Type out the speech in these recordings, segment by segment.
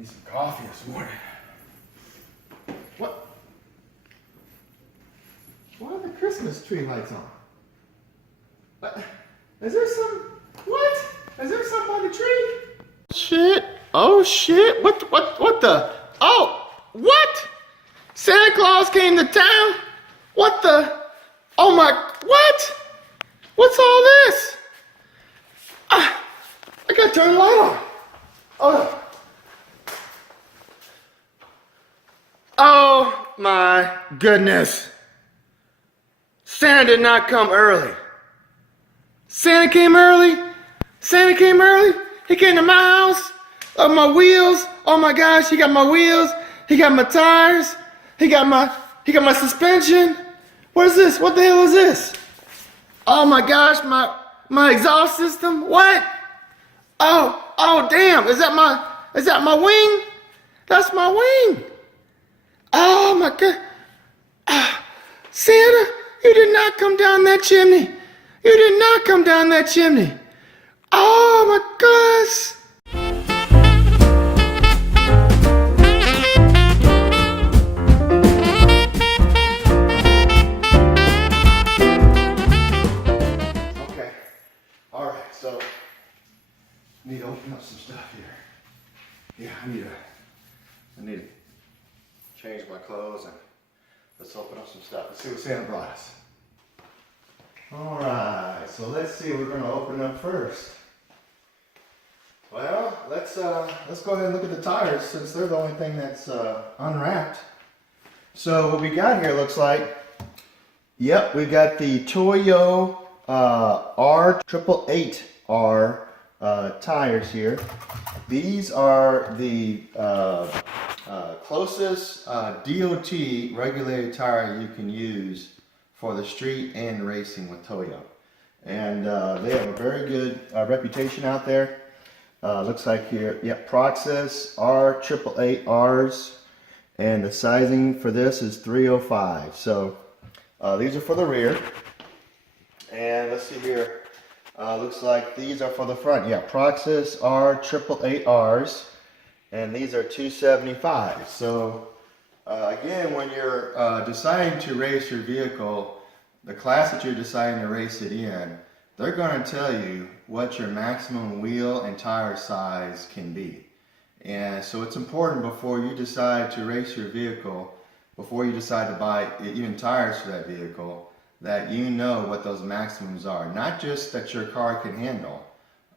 Need some coffee this morning. What? Why are the Christmas tree lights on? What? Is there some? What? Is there something on the tree? Shit! Oh shit! What the? Oh! What? Santa Claus came to town? What the? Oh my! What? What's all this? I gotta turn the light on. Oh. Oh my goodness. Santa did not come early. Santa came early? Santa came early? He came to my house? Oh, my wheels. Oh my gosh, he got my wheels. He got my tires. He got my suspension. What is this? What the hell is this? Oh my gosh, my exhaust system. What? Oh damn. Is that my wing? That's my wing. Oh my God. Santa, you did not come down that chimney. You did not come down that chimney. Oh my gosh. Okay. All right, so I need to open up some stuff here. Yeah, I need to change my clothes and let's open up some stuff. Let's see what Santa brought us. All right, so let's see what we're going to open up first. Well, let's go ahead and look at the tires since they're the only thing that's unwrapped. So what we got here looks like, yep, we got the Toyo R888R tires here. These are the closest DOT regulated tire you can use for the street and racing with Toyo. And they have a very good reputation out there. Looks like here, yep, Proxys R888Rs, and the sizing for this is 305. So these are for the rear. And let's see here, looks like these are for the front. Yeah, Proxys R888Rs, and these are 275. So again, when you're deciding to race your vehicle, the class that you're deciding to race it in, they're going to tell you what your maximum wheel and tire size can be. And so it's important before you decide to race your vehicle, before you decide to buy even tires for that vehicle, that you know what those maximums are. Not just that your car can handle,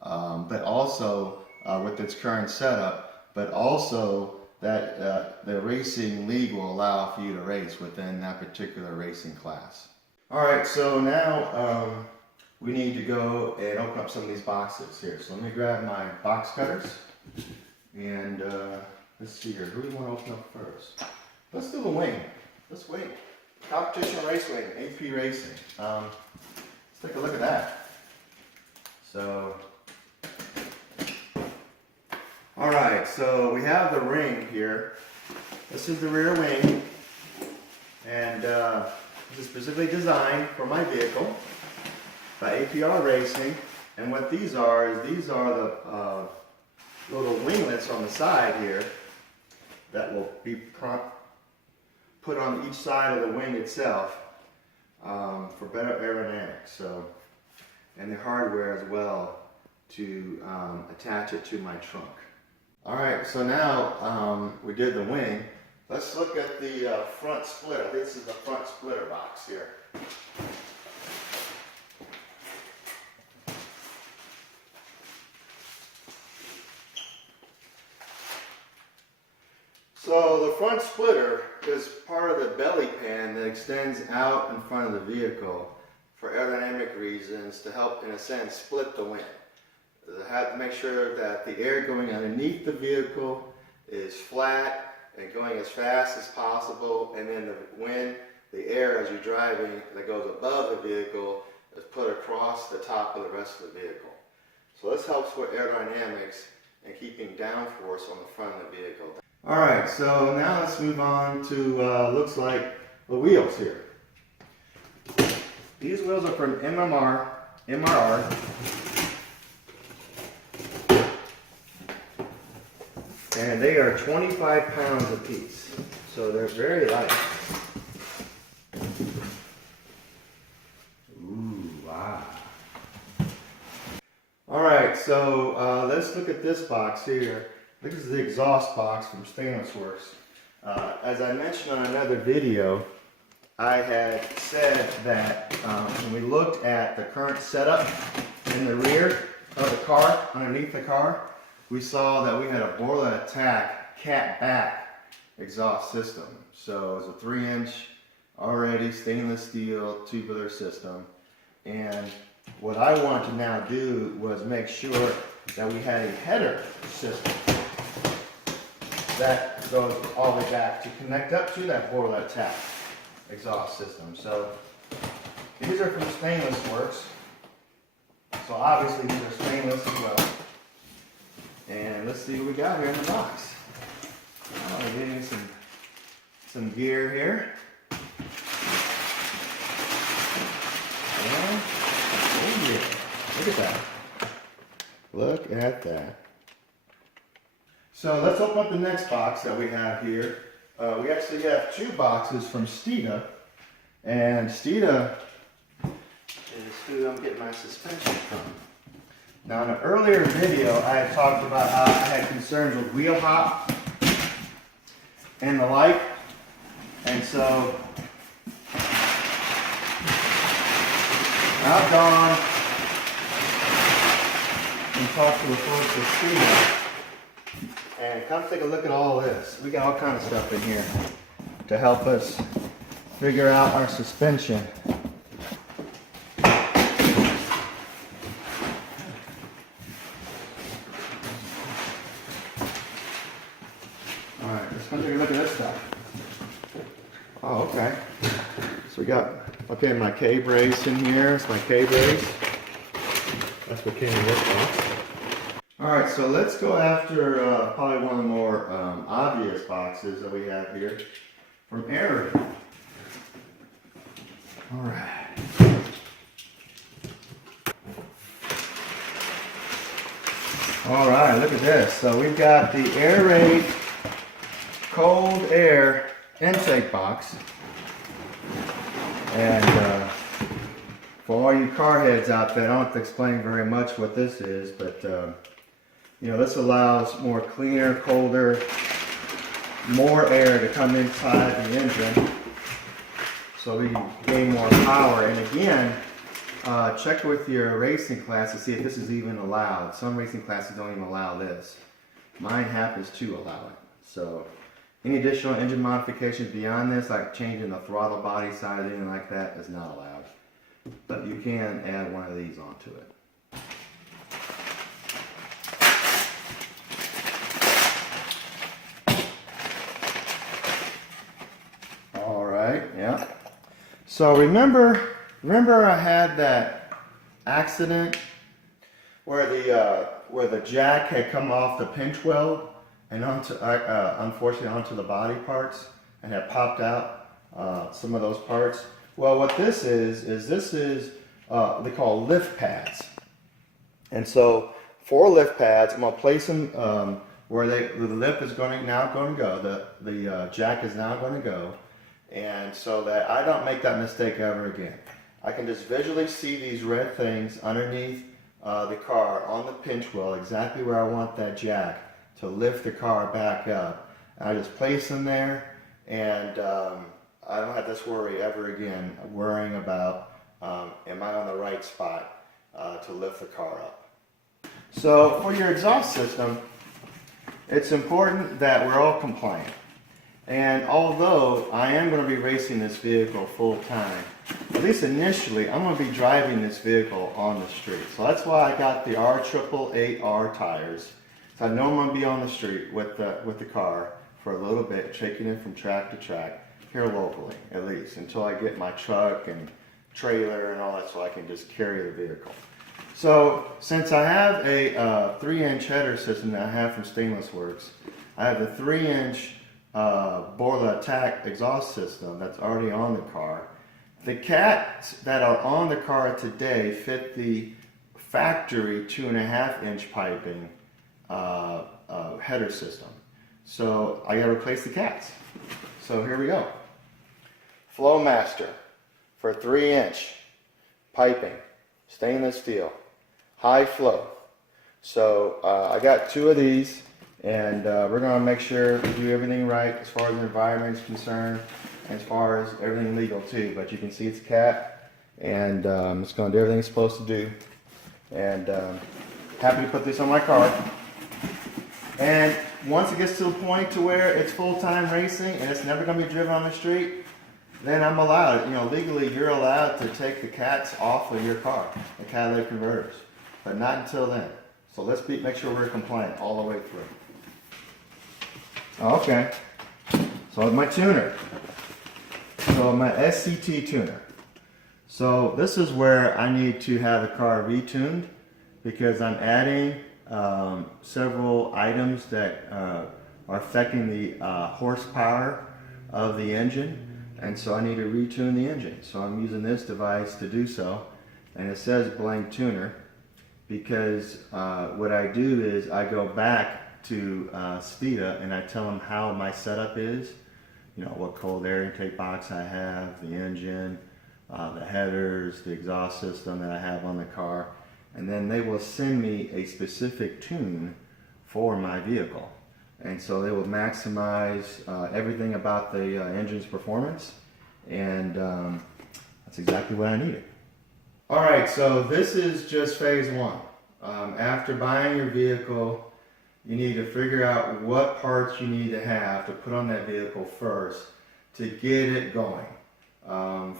but also with its current setup, but also that the racing league will allow for you to race within that particular racing class. All right, so now we need to go and open up some of these boxes here. So let me grab my box cutters and let's see here. Who do we want to open up first? Let's do the wing. Let's wing. Competition race wing, AP Racing. Let's take a look at that. So, all right, so we have the ring here. This is the rear wing, and this is specifically designed for my vehicle by APR Racing. And what these are is these are the little winglets on the side here that will be put on each side of the wing itself for better aerodynamics. So, and the hardware as well to attach it to my trunk. All right, so now we did the wing. Let's look at the front splitter. This is the front splitter box here. So the front splitter is part of the belly pan that extends out in front of the vehicle for aerodynamic reasons to help, in a sense, split the wind. They have to make sure that the air going underneath the vehicle is flat and going as fast as possible, and then the wind, the air as you're driving that goes above the vehicle is put across the top of the rest of the vehicle. So this helps with aerodynamics and keeping downforce on the front of the vehicle. All right, so now let's move on to looks like the wheels here. These wheels are from MRR. and they are 25 pounds a piece, so they're very light. Ooh, wow. Alright, so let's look at this box here. This is the exhaust box from Stainless Works. As I mentioned on another video, I had said that when we looked at the current setup in the rear of the car, underneath the car, we saw that we had a Borla Attack cat back exhaust system. So it was a 3-inch already stainless steel tubular system. And what I wanted to now do was make sure that we had a header system that goes all the way back to connect up to that Borla Attack exhaust system. So these are from Stainless Works. So obviously these are stainless as well. And let's see what we got here in the box. Oh, we're getting some gear here. And, oh yeah, look at that. Look at that. So let's open up the next box that we have here. We actually have 2 boxes from Steeda. And Steeda is who I'm getting my suspension from. Now in an earlier video, I had talked about how I had concerns with wheel hop and the like. And so I've gone and talked to the folks at Steeda. And come take a look at all this. We got all kinds of stuff in here to help us figure out our suspension. Alright, let's come take a look at this stuff. Oh, okay. So we got, okay, my K-brace in here. It's my K-brace. That's what came in this box. Alright, so let's go after probably one of the more obvious boxes that we have here from Airaid. Alright. Alright, look at this. So we've got the Airaid cold air intake box. And for all you car heads out there, I don't have to explain very much what this is, but you know, this allows more cleaner, colder, more air to come inside the engine so we can gain more power. And again, check with your racing class to see if this is even allowed. Some racing classes don't even allow this. Mine happens to allow it. So any additional engine modifications beyond this, like changing the throttle body size, anything like that, is not allowed. But you can add one of these onto it. Yeah. So remember I had that accident where the jack had come off the pinch weld and onto unfortunately onto the body parts and had popped out some of those parts. Well, what this is they call lift pads. And so 4 lift pads, I'm gonna place them where the lip is now going to go. The jack is now going to go. And so that I don't make that mistake ever again. I can just visually see these red things underneath the car on the pinch wheel, exactly where I want that jack to lift the car back up. And I just place them there, and I don't have this worry ever again, worrying about am I on the right spot to lift the car up. So for your exhaust system, it's important that we're all compliant. And although I am going to be racing this vehicle full time, at least initially, I'm going to be driving this vehicle on the street. So that's why I got the R888R tires. So I know I'm going to be on the street with the car for a little bit, taking it from track to track, here locally at least, until I get my truck and trailer and all that so I can just carry the vehicle. So since I have a 3-inch header system that I have from Stainless Works, I have the 3-inch Borla Attack exhaust system that's already on the car. The cats that are on the car today fit the factory 2.5-inch piping header system. So I gotta replace the cats. So here we go. Flowmaster for 3-inch piping, stainless steel, high flow. So I got 2 of these, and we're gonna make sure we do everything right as far as the environment is concerned, and as far as everything legal too. But you can see it's a cat, and it's gonna do everything it's supposed to do. And happy to put this on my car. And once it gets to the point to where it's full-time racing and it's never going to be driven on the street, then I'm allowed, legally you're allowed to take the cats off of your car, the catalytic converters, but not until then. So let's make sure we're compliant all the way through. Okay, so my tuner, so my SCT tuner. So this is where I need to have the car retuned because I'm adding several items that are affecting the horsepower of the engine, and so I need to retune the engine. So I'm using this device to do so, and it says blank tuner because what I do is I go back to Steeda and I tell them how my setup is, what cold air intake box I have, the engine, the headers, the exhaust system that I have on the car, and then they will send me a specific tune for my vehicle. And so they will maximize everything about the engine's performance, and that's exactly what I needed. Alright, so this is just phase 1. After buying your vehicle, you need to figure out what parts you need to have to put on that vehicle first to get it going.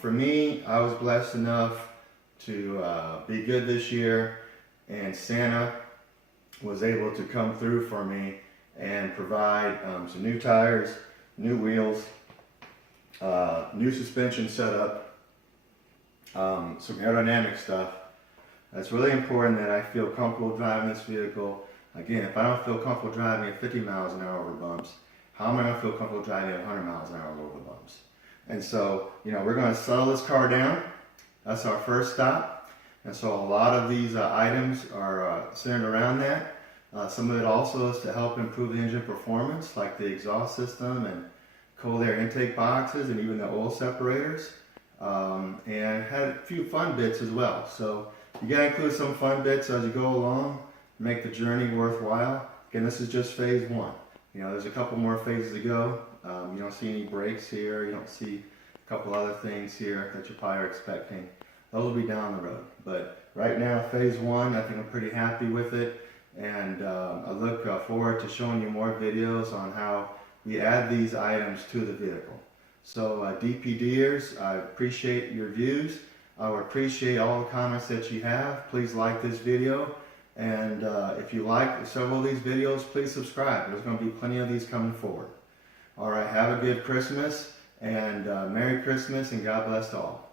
For me, I was blessed enough to be good this year, and Santa was able to come through for me and provide some new tires, new wheels, new suspension setup, some aerodynamic stuff. It's really important that I feel comfortable driving this vehicle. Again, if I don't feel comfortable driving at 50 miles an hour over bumps, how am I going to feel comfortable driving at 100 miles an hour over bumps? And so, we're going to settle this car down. That's our first stop. And so a lot of these items are centered around that. Some of it also is to help improve the engine performance, like the exhaust system and cold air intake boxes and even the oil separators. And had a few fun bits as well. So you got to include some fun bits as you go along, make the journey worthwhile. Again, this is just phase 1. There's a couple more phases to go. You don't see any brakes here. You don't see a couple other things here that you probably are expecting. Those will be down the road. But right now, phase 1, I think I'm pretty happy with it. And I look forward to showing you more videos on how we add these items to the vehicle. So DPDers, I appreciate your views. I would appreciate all the comments that you have. Please like this video. And if you like several of these videos, please subscribe. There's going to be plenty of these coming forward. All right, have a good Christmas, and Merry Christmas, and God bless to all.